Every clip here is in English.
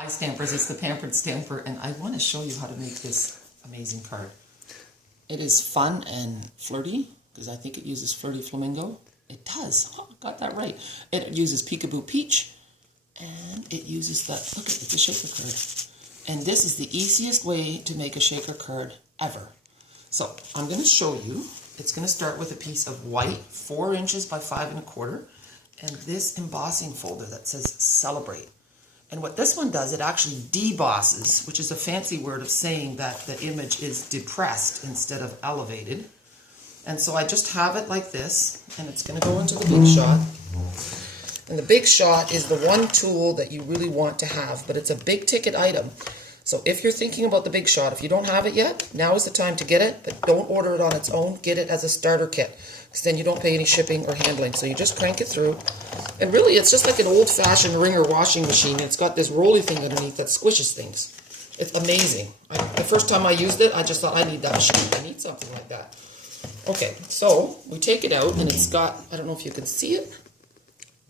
Hi Stampers, it's the Pampered Stamper, and I want to show you how to make this amazing card. It is fun and flirty, because I think it uses Flirty Flamingo. It does. Oh, got that right. It uses Peekaboo Peach, and it uses that, look, it's a shaker card. And this is the easiest way to make a shaker card ever. So I'm going to show you. It's going to start with a piece of white, 4 inches by 5 1/4, and this embossing folder that says Celebrate. And what this one does, it actually debosses, which is a fancy word of saying that the image is depressed instead of elevated. And so I just have it like this, and it's going to go into the Big Shot. And the Big Shot is the one tool that you really want to have, but it's a big ticket item. So if you're thinking about the Big Shot, if you don't have it yet, now is the time to get it, but don't order it on its own. Get it as a starter kit, because then you don't pay any shipping or handling. So you just crank it through. And really, it's just like an old-fashioned wringer washing machine. It's got this rolly thing underneath that squishes things. It's amazing. The first time I used it, I just thought, I need that machine. I need something like that. Okay, so we take it out, and it's got, I don't know if you can see it.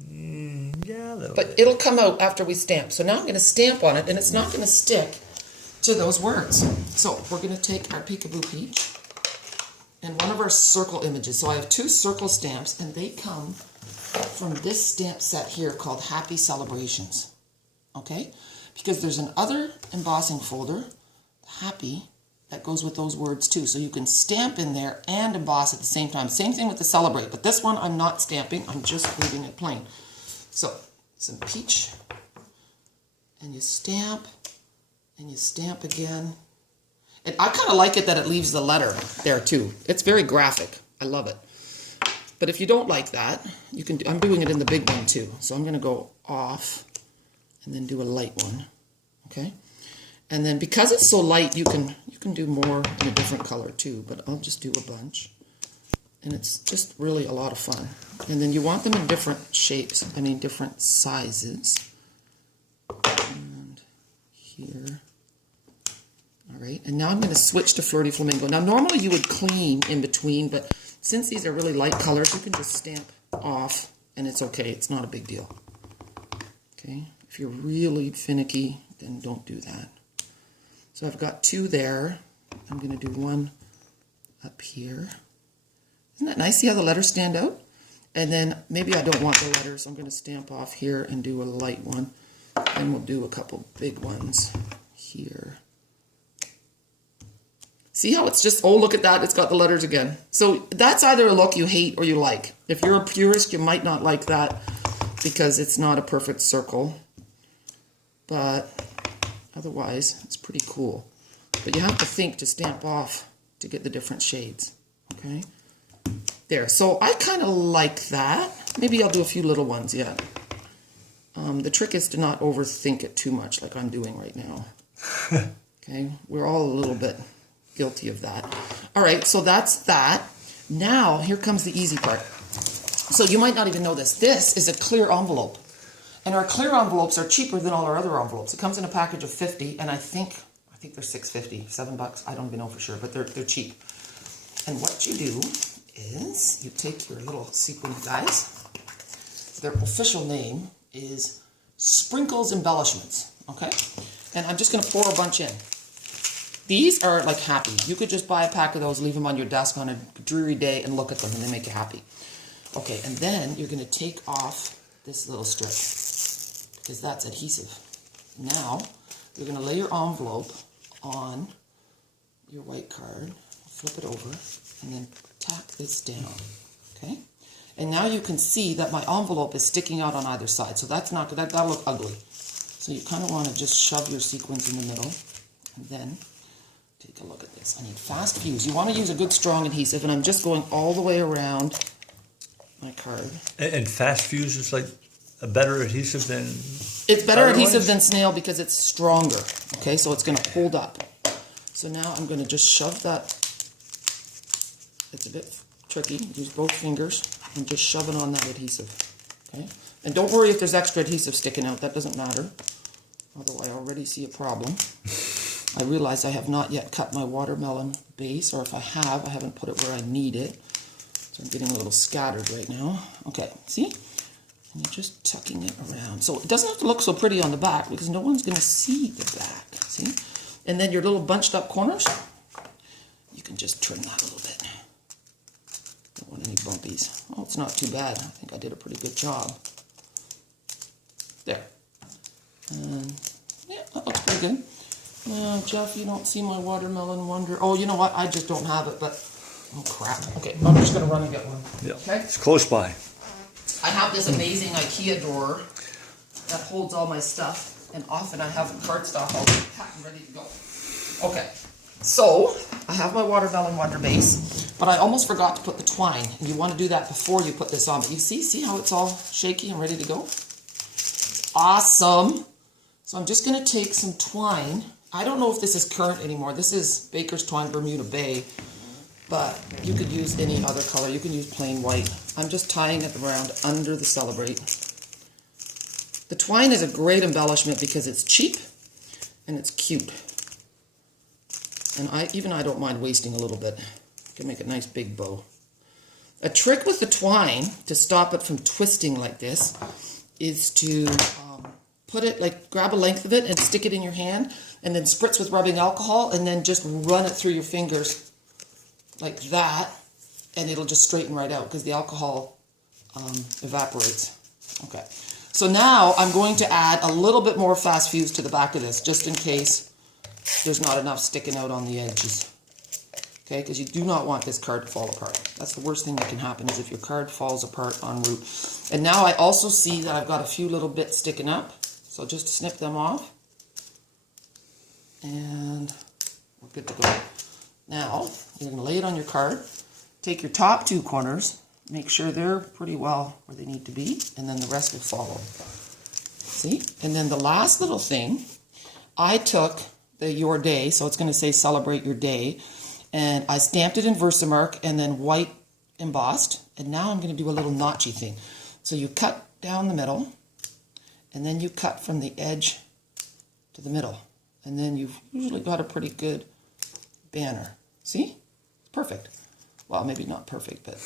Yeah, a little but bit. It'll come out after we stamp. So now I'm going to stamp on it, and it's not going to stick to those words. So we're going to take our Peekaboo Peach and one of our circle images. So I have 2 circle stamps, and they come from this stamp set here called Happy Celebrations. Okay? Because there's another embossing folder, Happy, that goes with those words too. So you can stamp in there and emboss at the same time. Same thing with the Celebrate, but this one I'm not stamping, I'm just leaving it plain. So, some peach, and you stamp again. And I kind of like it that it leaves the letter there too. It's very graphic. I love it. But if you don't like that, you can. I'm doing it in the big one too. So I'm going to go off and then do a light one. Okay? And then because it's so light, you can do more in a different color too, but I'll just do a bunch. And it's just really a lot of fun. And then you want them in different shapes, different sizes. And here. All right, and now I'm going to switch to Flirty Flamingo. Now normally you would clean in between, but since these are really light colors, you can just stamp off and it's okay. It's not a big deal. Okay, if you're really finicky, then don't do that. So I've got 2 there. I'm going to do one up here. Isn't that nice? See how the letters stand out? And then maybe I don't want the letters. I'm going to stamp off here and do a light one. And we'll do a couple big ones here. See how it's just, oh, look at that. It's got the letters again. So that's either a look you hate or you like. If you're a purist, you might not like that because it's not a perfect circle. But otherwise, it's pretty cool. But you have to think to stamp off to get the different shades. Okay? There. So I kind of like that. Maybe I'll do a few little ones yet. The trick is to not overthink it too much like I'm doing right now. Okay? We're all a little bit guilty of that. All right, so that's that. Now, here comes the easy part. So you might not even know this. This is a clear envelope. And our clear envelopes are cheaper than all our other envelopes. It comes in a package of 50, and I think they're $6.50, $7. I don't even know for sure, but they're cheap. And what you do is you take your little sequin guys. Their official name is Sprinkles Embellishments, okay? And I'm just going to pour a bunch in. These are like happy. You could just buy a pack of those, leave them on your desk on a dreary day and look at them and they make you happy. Okay, and then you're going to take off this little strip because that's adhesive. Now, you're going to lay your envelope on your white card, flip it over, and then tack this down, okay? And now you can see that my envelope is sticking out on either side, so that's not good. That'll look ugly. So you kind of want to just shove your sequins in the middle, and then take a look at this. I need fast fuse. You want to use a good strong adhesive, and I'm just going all the way around my card. And fast fuse is like a better adhesive than... It's better adhesive than snail because it's stronger, okay? So it's going to hold up. So now I'm going to just shove that. It's a bit tricky. Use both fingers and just shove it on that adhesive, okay? And don't worry if there's extra adhesive sticking out. That doesn't matter. Although I already see a problem. I realize I have not yet cut my watermelon base, or if I have, I haven't put it where I need it. So I'm getting a little scattered right now. Okay, see? And you're just tucking it around. So it doesn't have to look so pretty on the back because no one's going to see the back. See? And then your little bunched up corners, you can just trim that a little bit. Don't want any bumpies. Oh, it's not too bad. I think I did a pretty good job. There. And yeah, that looks pretty good. Jeff, you don't see my watermelon wonder. Oh, you know what? I just don't have it, but oh crap. Okay, I'm just going to run and get one. Yeah. Okay? It's close by. I have this amazing IKEA drawer that holds all my stuff, and often I have the cardstock all packed and ready to go. Okay, so I have my watermelon wonder base, but I almost forgot to put the twine, and you want to do that before you put this on. But you see how it's all shaky and ready to go? It's awesome. So I'm just going to take some twine. I don't know if this is current anymore. This is Baker's Twine Bermuda Bay. But you could use any other color. You can use plain white. I'm just tying it around under the Celebrate. The twine is a great embellishment because it's cheap and it's cute. And I don't mind wasting a little bit. You can make a nice big bow. A trick with the twine to stop it from twisting like this is to put it, like grab a length of it and stick it in your hand and then spritz with rubbing alcohol and then just run it through your fingers like that, and it'll just straighten right out because the alcohol evaporates. Okay, so now I'm going to add a little bit more fast fuse to the back of this, just in case there's not enough sticking out on the edges. Okay, because you do not want this card to fall apart. That's the worst thing that can happen, is if your card falls apart en route. And now I also see that I've got a few little bits sticking up, so just snip them off. And we're good to go. Now, you're going to lay it on your card, take your top two corners, make sure they're pretty well where they need to be, and then the rest will follow. See? And then the last little thing, I took the Your Day, so it's going to say Celebrate Your Day, and I stamped it in Versamark and then white embossed, and now I'm going to do a little notchy thing. So you cut down the middle, and then you cut from the edge to the middle, and then you've usually got a pretty good banner. See? Perfect. Well, maybe not perfect, but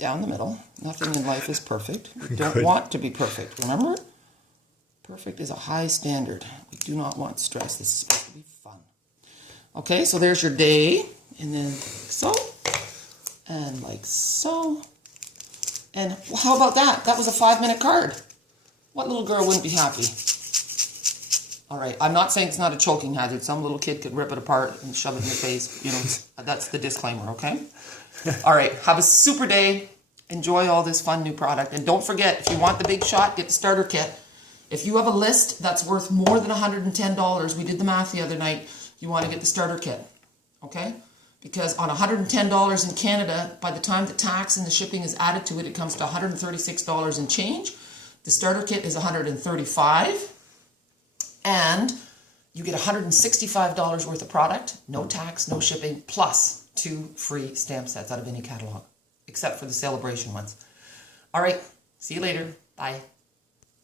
down the middle. Nothing in life is perfect. We don't want to be perfect. Remember? Perfect is a high standard. We do not want stress. This is supposed to be fun. Okay, so there's your day. And then like so. And like so. And how about that? That was a 5-minute card. What little girl wouldn't be happy? All right, I'm not saying it's not a choking hazard. Some little kid could rip it apart and shove it in your face. You know, that's the disclaimer, okay? All right, have a super day. Enjoy all this fun new product. And don't forget, if you want the big shot, get the starter kit. If you have a list that's worth more than $110, we did the math the other night, you want to get the starter kit, okay? Because on $110 in Canada, by the time the tax and the shipping is added to it, it comes to $136 and change. The starter kit is $135. And you get $165 worth of product, no tax, no shipping, plus 2 free stamp sets out of any catalog, except for the celebration ones. All right, see you later. Bye.